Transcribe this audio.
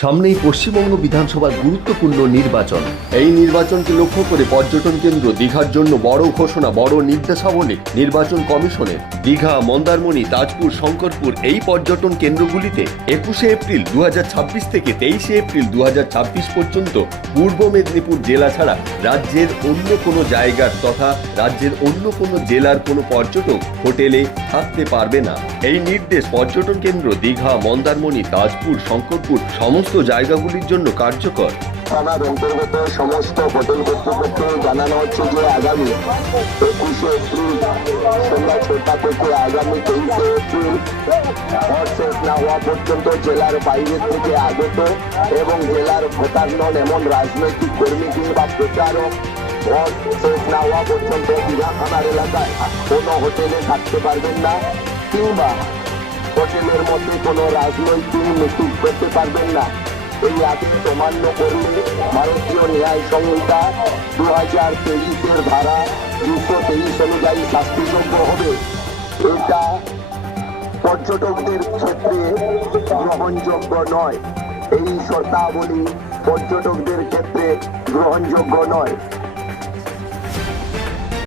সামনেই পশ্চিমবঙ্গ বিধানসভার গুরুত্বপূর্ণ নির্বাচন। এই নির্বাচনকে লক্ষ্য করে পর্যটন কেন্দ্র দীঘার জন্য বড় ঘোষণা, বড় নির্দেশাবলী নির্বাচন কমিশনের। দীঘা, মন্দারমণি, তাজপুর, শঙ্করপুর এই পর্যটন কেন্দ্রগুলিতে 21শে এপ্রিল 2026 থেকে 23শে এপ্রিল 2026 পর্যন্ত পূর্ব মেদিনীপুর জেলা ছাড়া রাজ্যের অন্য কোনো জায়গার তথা রাজ্যের অন্য কোনো জেলার কোনো পর্যটক হোটেলে থাকতে পারবে না। এই নির্দেশ পর্যটন কেন্দ্র দীঘা, মন্দারমণি, তাজপুর, শঙ্করপুর সমস্ত জায়গাগুলির জন্য কার্যকর। থানার অন্তর্গত সমস্ত হোটেল কর্তৃপক্ষকে জানানো হচ্ছে যে আগামী 21শে এপ্রিল সন্ধ্যা 6টা থেকে আগামী 23শে এপ্রিল ভোট শেষ না হওয়া পর্যন্ত জেলার বাইরে থেকে আগত এবং জেলার ভোটার নন এমন রাজনৈতিক কর্মী কিংবা প্রচারক ভোট শেষ না হওয়া পর্যন্ত দীঘা থানার এলাকায় কোনো হোটেলে থাকতে পারবেন না কিংবা হোটেলের মধ্যে কোনো রাজনৈতিক মিটিং করতে পারবেন না। এই আদেশ অমান্য করলে ভারতীয় ন্যায় সংহিতা 2023-এর ধারা 223 অনুযায়ী শাস্তিযোগ্য হবে। এটা পর্যটকদের ক্ষেত্রে গ্রহণযোগ্য নয়। এই শর্তাবলী পর্যটকদের ক্ষেত্রে গ্রহণযোগ্য নয়।